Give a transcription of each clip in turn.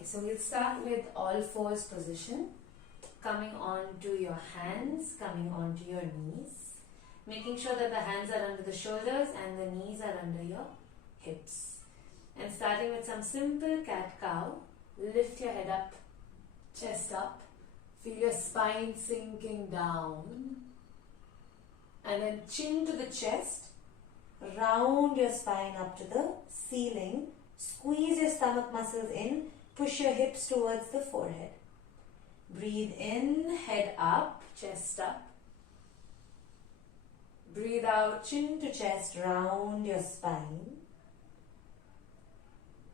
Okay, so we'll start with all fours position, coming on to your hands, coming on to your knees, making sure that the hands are under the shoulders and the knees are under your hips. And starting with some simple cat-cow, lift your head up, chest up, feel your spine sinking down, and then chin to the chest, round your spine up to the ceiling, squeeze your stomach muscles in, push your hips towards the forehead. Breathe in, head up, chest up. Breathe out, chin to chest, round your spine.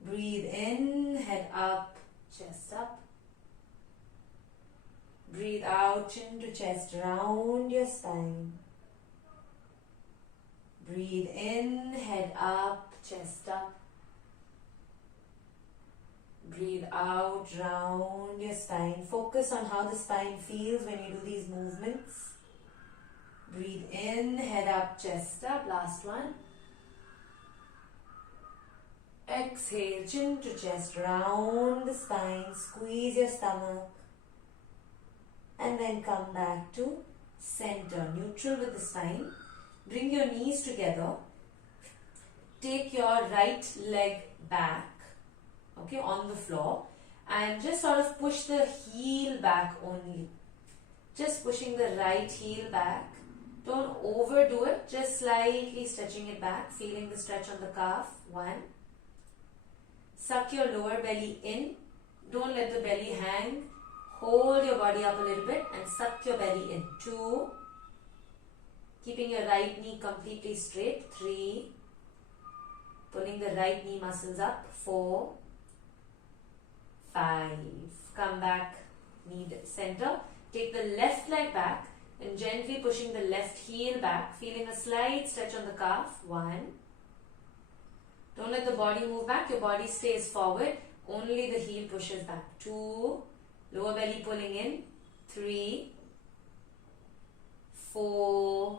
Breathe in, head up, chest up. Breathe out, chin to chest, round your spine. Breathe in, head up, chest up. Breathe out, round your spine. Focus on how the spine feels when you do these movements. Breathe in, head up, chest up. Last one. Exhale, chin to chest, round the spine. Squeeze your stomach. And then come back to center, neutral with the spine. Bring your knees together. Take your right leg back, okay, on the floor, and just sort of push the heel back only. Just pushing the right heel back. Don't overdo it, just slightly stretching it back, feeling the stretch on the calf. 1. Suck your lower belly in. Don't let the belly hang. Hold your body up a little bit and suck your belly in. 2. Keeping your right knee completely straight. 3. Pulling the right knee muscles up. 4. 5. Come back, knee center. Take the left leg back and gently pushing the left heel back, feeling a slight stretch on the calf. 1. Don't let the body move back. Your body stays forward. Only the heel pushes back. 2. Lower belly pulling in. 3. 4.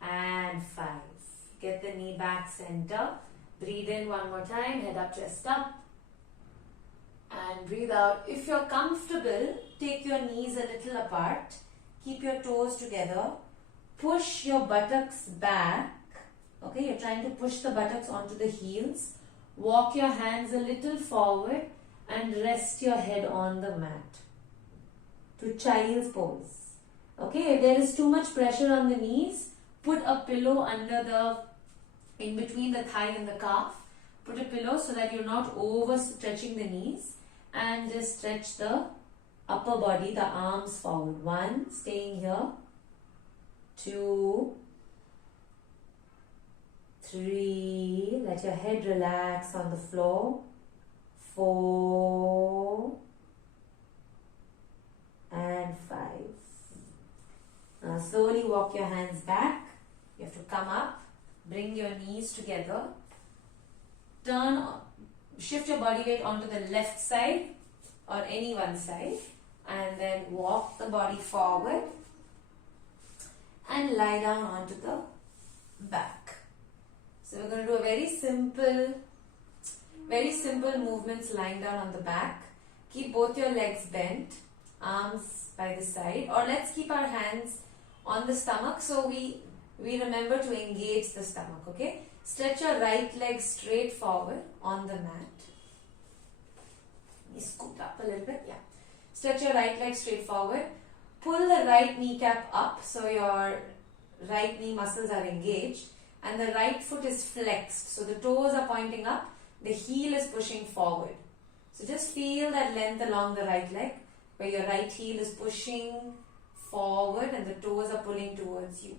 And 5. Get the knee back center. Breathe in one more time. Head up, chest up. And breathe out. If you're comfortable, take your knees a little apart. Keep your toes together. Push your buttocks back. Okay, you're trying to push the buttocks onto the heels. Walk your hands a little forward and rest your head on the mat to child's pose. Okay, if there is too much pressure on the knees, put a pillow under in between the thigh and the calf. Put a pillow so that you're not overstretching the knees, and just stretch the upper body, the arms forward. 1, staying here. 2, 3, let your head relax on the floor. 4 and 5. Now slowly walk your hands back. You have to come up, bring your knees together, shift your body weight onto the left side or any one side, and then walk the body forward and lie down onto the back. So we're going to do a very simple movements lying down on the back. Keep both your legs bent, arms by the side, or let's keep our hands on the stomach so we remember to engage the stomach, okay? Stretch your right leg straight forward on the mat. You scoot up a little bit, yeah. Stretch your right leg straight forward. Pull the right kneecap up so your right knee muscles are engaged and the right foot is flexed. So the toes are pointing up, the heel is pushing forward. So just feel that length along the right leg where your right heel is pushing forward and the toes are pulling towards you.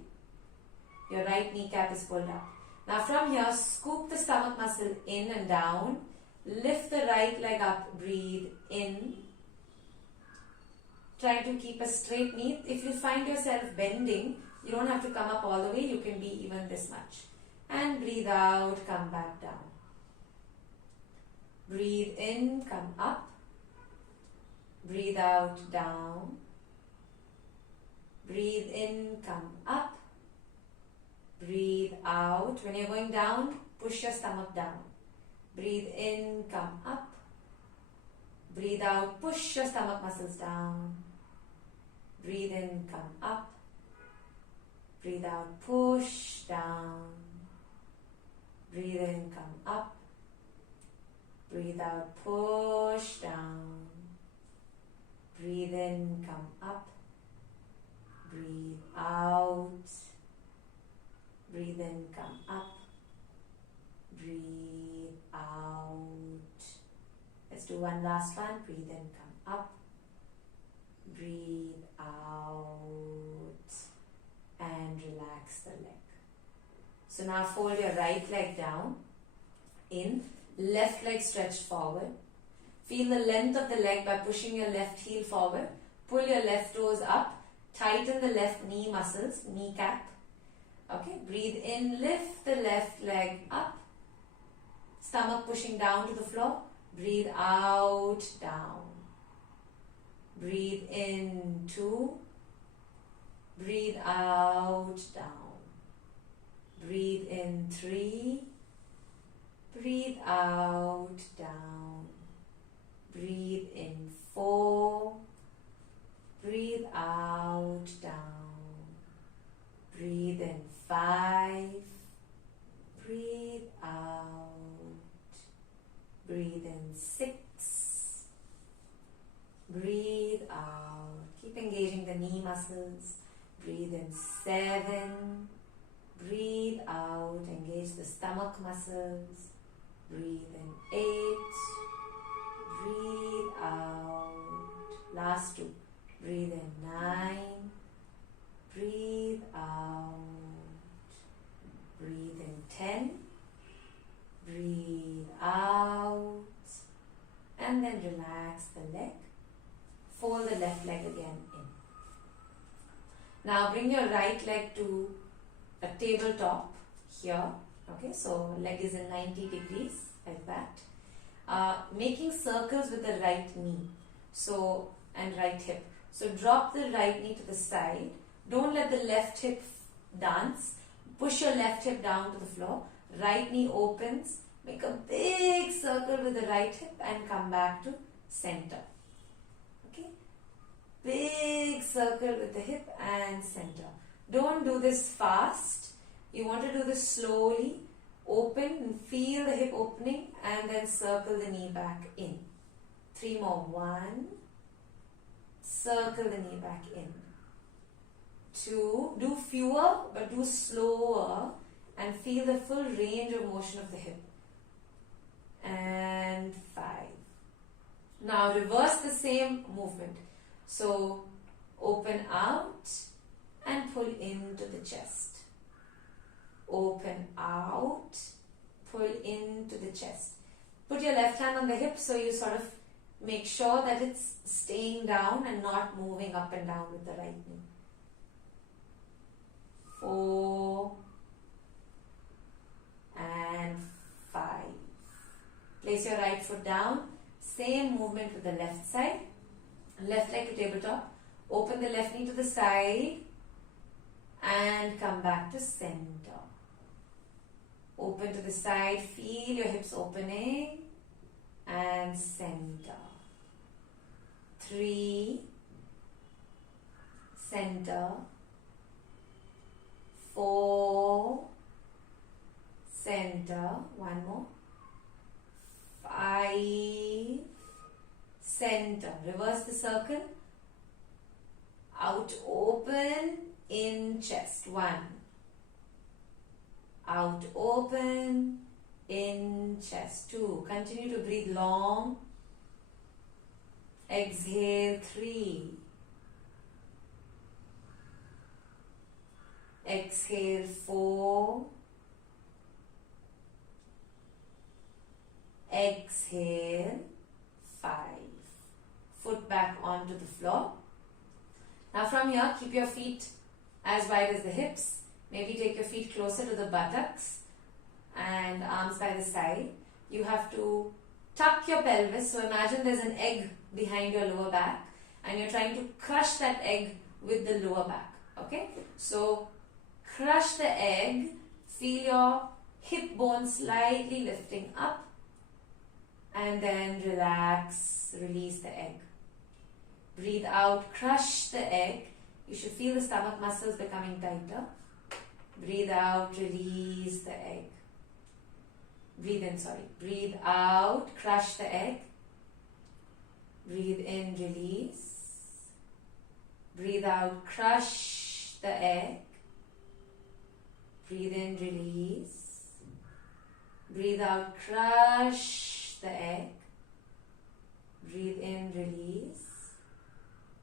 Your right kneecap is pulled up. Now from here, scoop the stomach muscle in and down. Lift the right leg up. Breathe in. Try to keep a straight knee. If you find yourself bending, you don't have to come up all the way. You can be even this much. And breathe out. Come back down. Breathe in. Come up. Breathe out. Down. Breathe in. Come up. Breathe out. When you're going down, push your stomach down. Breathe in, come up. Breathe out, push your stomach muscles down. Breathe in, come up. Breathe out, push down. Breathe in, come up. Breathe out, push down. Breathe in, come up. Breathe out. Breathe in, come up. Breathe out. Let's do one last one. Breathe in, come up. Breathe out. And relax the leg. So now fold your right leg down. In. Left leg stretched forward. Feel the length of the leg by pushing your left heel forward. Pull your left toes up. Tighten the left knee muscles, kneecap. Okay, breathe in, lift the left leg up. Stomach pushing down to the floor. Breathe out, down. Breathe in, 2. Breathe out, down. Breathe in, 3. Breathe out, down. Breathe in, 4. Breathe out, down. Breathe in, 5. Breathe out. Breathe in, 6. Breathe out. Keep engaging the knee muscles. Breathe in, 7. Breathe out. Engage the stomach muscles. Breathe in, 8. Breathe out. Last 2. Breathe in, 9. Breathe out. Breathe in, 10. Breathe out. And then relax the leg. Fold the left leg again in. Now bring your right leg to a tabletop here. Okay, so leg is in 90 degrees like that. Making circles with the right knee and right hip. So drop the right knee to the side. Don't let the left hip dance. Push your left hip down to the floor. Right knee opens. Make a big circle with the right hip and come back to center. Okay? Big circle with the hip and center. Don't do this fast. You want to do this slowly. Open and feel the hip opening and then circle the knee back in. 3 more. 1. Circle the knee back in. 2. Do fewer but do slower and feel the full range of motion of the hip. And 5. Now reverse the same movement. So open out and pull into the chest. Open out, pull into the chest. Put your left hand on the hip so you sort of make sure that it's staying down and not moving up and down with the right knee. 4 and 5. Place your right foot down. Same movement with the left side. Left leg to tabletop. Open the left knee to the side and come back to center. Open to the side. Feel your hips opening and center. 3. Center. 4. Center. 1 more. 5. Center. Reverse the circle. Out, open, in, chest. 1. Out, open, in, chest. 2. Continue to breathe long. Exhale. 3. Exhale. 4. Exhale. 5. Foot back onto the floor. Now from here, keep your feet as wide as the hips. Maybe take your feet closer to the buttocks and arms by the side. You have to tuck your pelvis. So imagine there's an egg behind your lower back and you're trying to crush that egg with the lower back. Okay? So crush the egg. Feel your hip bone slightly lifting up and then relax, release the egg. Breathe out, crush the egg. You should feel the stomach muscles becoming tighter. Breathe out, release the egg. Breathe in, breathe out, crush the egg. Breathe in, release. Breathe out, crush the egg. Breathe in, release. Breathe out, crush the egg. Breathe in, release.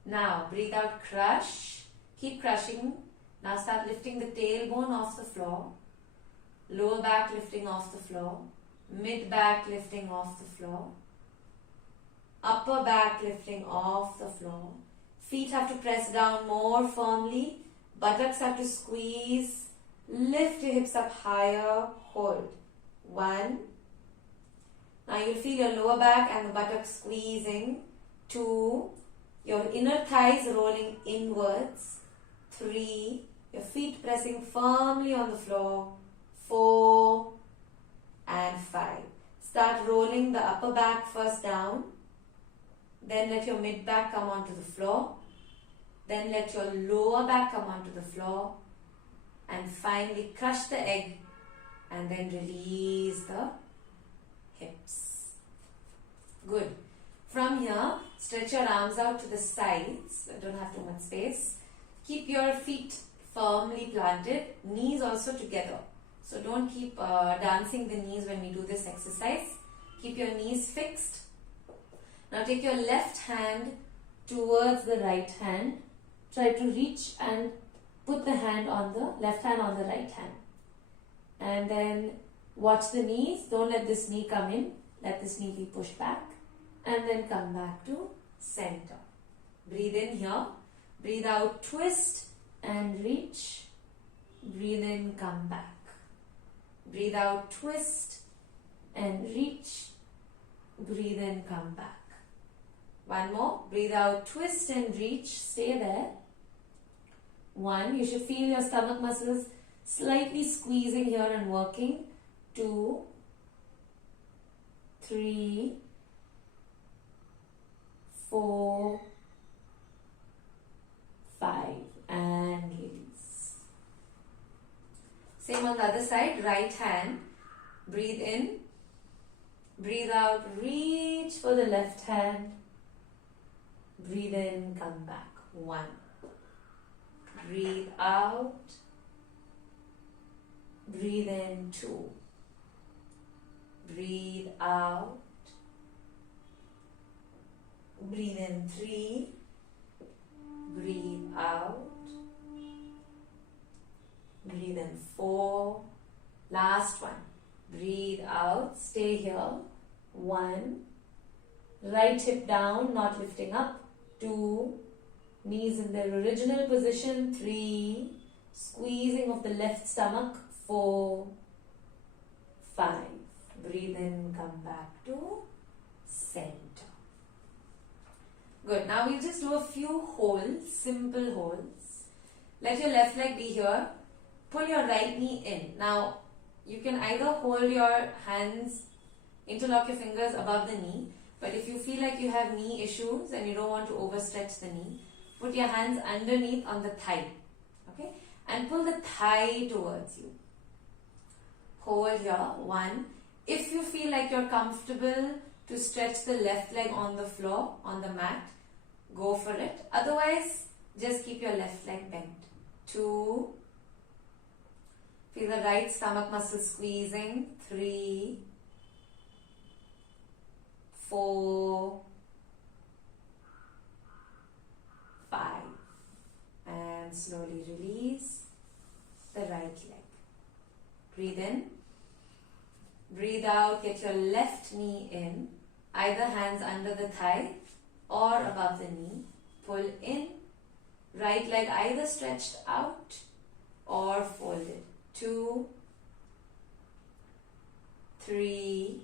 Now, breathe out, crush. Keep crushing. Now start lifting the tailbone off the floor. Lower back lifting off the floor. Mid back lifting off the floor. Upper back lifting off the floor. Feet have to press down more firmly. Buttocks have to squeeze. Lift your hips up higher. Hold. 1. Now you'll feel your lower back and the buttocks squeezing. 2. Your inner thighs rolling inwards. 3. Your feet pressing firmly on the floor. 4 and 5. Start rolling the upper back first down. Then let your mid back come onto the floor. Then let your lower back come onto the floor. And finally crush the egg and then release the hips. Good. From here, stretch your arms out to the sides. Don't have too much space. Keep your feet firmly planted. Knees also together. So don't keep dancing the knees when we do this exercise. Keep your knees fixed. Now take your left hand towards the right hand. Try to reach and put the hand on the left hand on the right hand. And then watch the knees. Don't let this knee come in. Let this knee be pushed back. And then come back to center. Breathe in here. Breathe out, twist and reach. Breathe in, come back. Breathe out, twist and reach. Breathe in, come back. One more. Breathe out, twist and reach. Stay there. 1. You should feel your stomach muscles slightly squeezing here and working. 2, 3, 4, 5 and release. Same on the other side. Right hand. Breathe in. Breathe out. Reach for the left hand. Breathe in. Come back. 1. Breathe out. Breathe in. 2. Breathe out. Breathe in. 3. Breathe out. Breathe in. 4. Last one. Breathe out. Stay here. 1. Right hip down, not lifting up. 2. Knees in their original position. 3. Squeezing of the left stomach. 4. 5. Breathe in, come back to center. Good. Now we'll just do a few holds, simple holds. Let your left leg be here. Pull your right knee in. Now you can either hold your hands, interlock your fingers above the knee. But if you feel like you have knee issues and you don't want to overstretch the knee, put your hands underneath on the thigh. Okay? And pull the thigh towards you. Hold here. 1. If you feel like you're comfortable to stretch the left leg on the floor, on the mat, go for it. Otherwise, just keep your left leg bent. 2. Feel the right stomach muscle squeezing. 3. 4. 5. And slowly release the right leg. Breathe in. Breathe out. Get your left knee in. Either hands under the thigh or above the knee. Pull in. Right leg either stretched out or folded. 2. 3.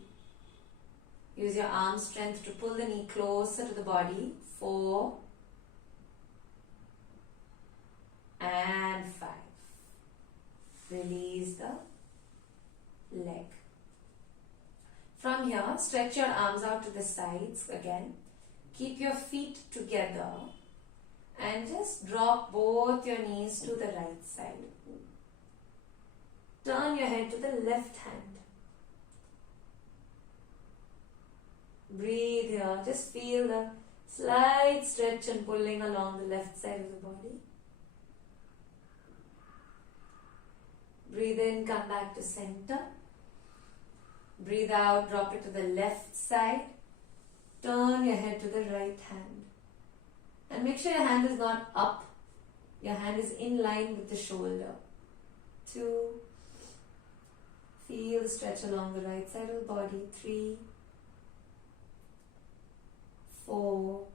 Use your arm strength to pull the knee closer to the body. 4. And 5. Release the leg. From here, stretch your arms out to the sides again. Keep your feet together and just drop both your knees to the right side. Turn your head to the left hand. Breathe here. Just feel the slight stretch and pulling along the left side of the body. Breathe in, come back to center. Breathe out, drop it to the left side. Turn your head to the right hand. And make sure your hand is not up. Your hand is in line with the shoulder. 2. Feel the stretch along the right side of the body. 3. 4.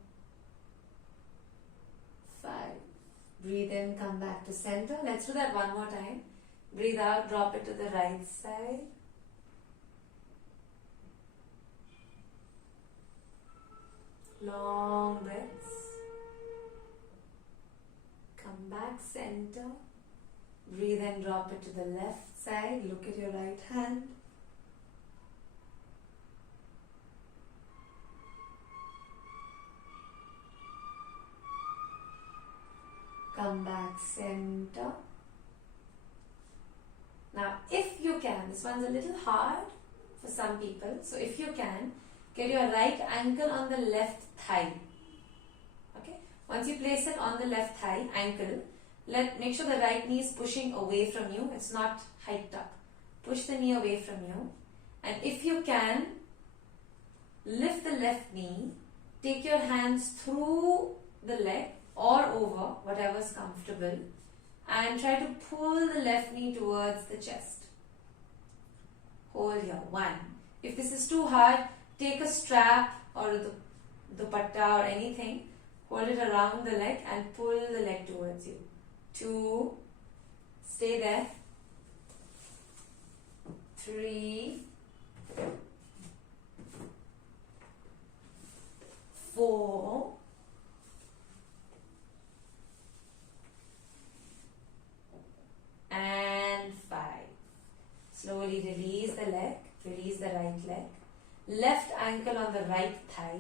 5. Breathe in, come back to center. Let's do that one more time. Breathe out, drop it to the right side. Long breaths. Come back center. Breathe in, drop it to the left side. Look at your right hand. Come back center. Now, if you can, this one's a little hard for some people. So, if you can, get your right ankle on the left thigh. Okay. Once you place it on the left thigh, ankle, make sure the right knee is pushing away from you. It's not hiked up. Push the knee away from you. And if you can, lift the left knee. Take your hands through the leg or over, whatever is comfortable. And try to pull the left knee towards the chest. Hold here. 1. If this is too hard, take a strap or the dupatta or anything. Hold it around the leg and pull the leg towards you. 2. Stay there. 3. 4. And 5. Slowly release the leg, release the right leg. Left ankle on the right thigh.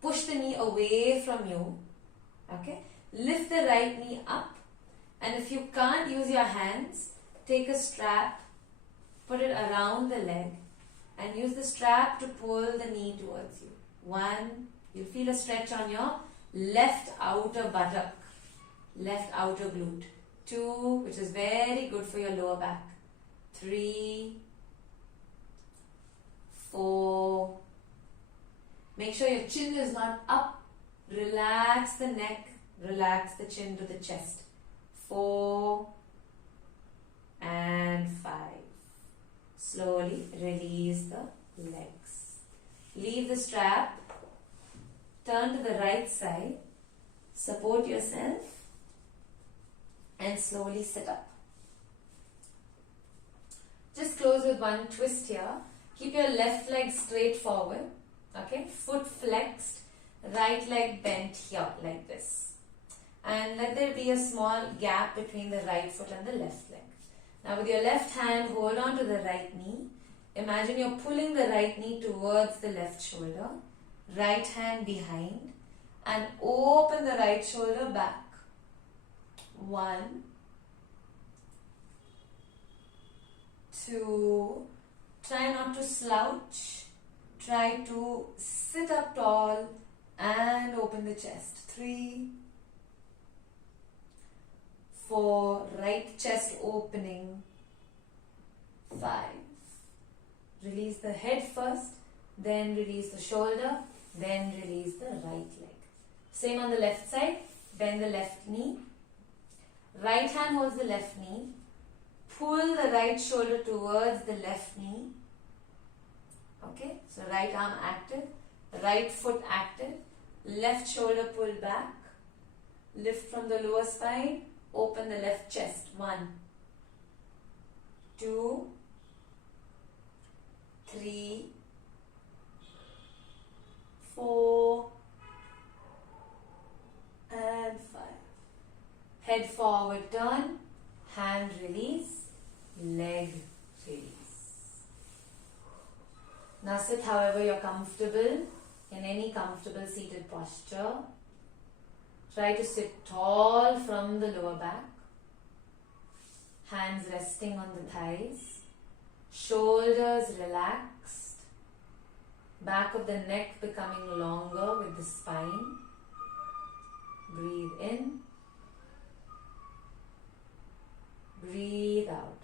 Push the knee away from you. Okay. Lift the right knee up. And if you can't use your hands, take a strap, put it around the leg and use the strap to pull the knee towards you. 1. You'll feel a stretch on your left outer buttock, left outer glute. 2, which is very good for your lower back. 3, 4. Make sure your chin is not up. Relax the neck, relax the chin to the chest. 4 and 5. Slowly release the legs. Leave the strap. Turn to the right side. Support yourself. And slowly sit up. Just close with one twist here. Keep your left leg straight forward. Okay, foot flexed, right leg bent here like this. And let there be a small gap between the right foot and the left leg. Now with your left hand, hold on to the right knee. Imagine you're pulling the right knee towards the left shoulder. Right hand behind. And open the right shoulder back. 1, 2, try not to slouch, try to sit up tall and open the chest. 3, 4, right chest opening. 5, release the head first, then release the shoulder, then release the right leg. Same on the left side, bend the left knee. Right hand holds the left knee. Pull the right shoulder towards the left knee. Okay, so right arm active, right foot active, left shoulder pull back. Lift from the lower spine, open the left chest. 1, 2, 3, 4, and 5. Head forward, turn, hand release, leg release. sit however you're comfortable, in any comfortable seated posture. Try to sit tall from the lower back. Hands resting on the thighs. Shoulders relaxed. Back of the neck becoming longer with the spine. Breathe in. Breathe out.